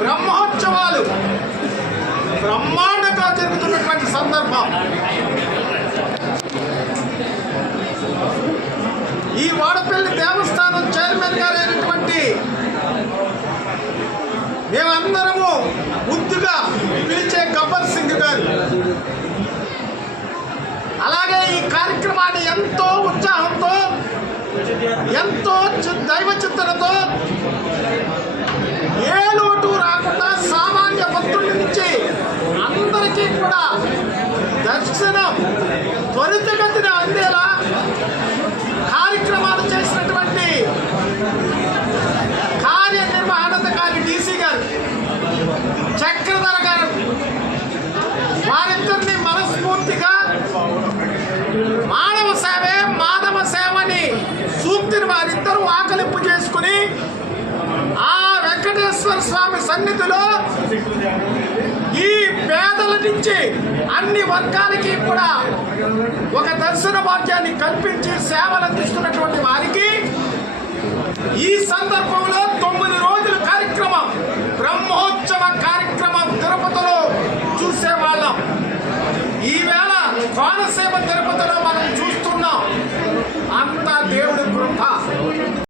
బ్రహ్మోత్సవాలు బ్రహ్మాండంగా జరుగుతున్నటువంటి సందర్భం. ఈ వాడపల్లి దేవస్థానం చైర్మన్ గారైనటువంటి మేమందరము ముద్దుగా పిలిచే గబ్బర్ సింగ్ గారు, అలాగే ఈ కార్యక్రమాన్ని ఎంతో ఉత్సాహంతో, ఎంతో దైవ చింతనతో, ఏ లోటు రాకుండా సామాన్య భక్తుల నుంచి అందరికీ కూడా దర్శనం త్వరితగతిన అందేలా కార్యక్రమాలు చేసినటువంటి కార్యనిర్వహణాధికారి డీసీ గారు, చక్రధర గారు, వారిద్దరిని మనస్ఫూర్తిగా మానవ సేవే మాధవ సేవని సూక్తిని వారిద్దరూ ఆకలింపు చేసుకుని ఆ వెంకటేశ్వర స్వామి సన్నిధిలో ఈ పేదల నుంచి అన్ని వర్గాలకి కూడా ఒక దర్శన భాగ్యాన్ని కల్పించి సేవలు అందిస్తున్నటువంటి వారికి ఈ సందర్భంలో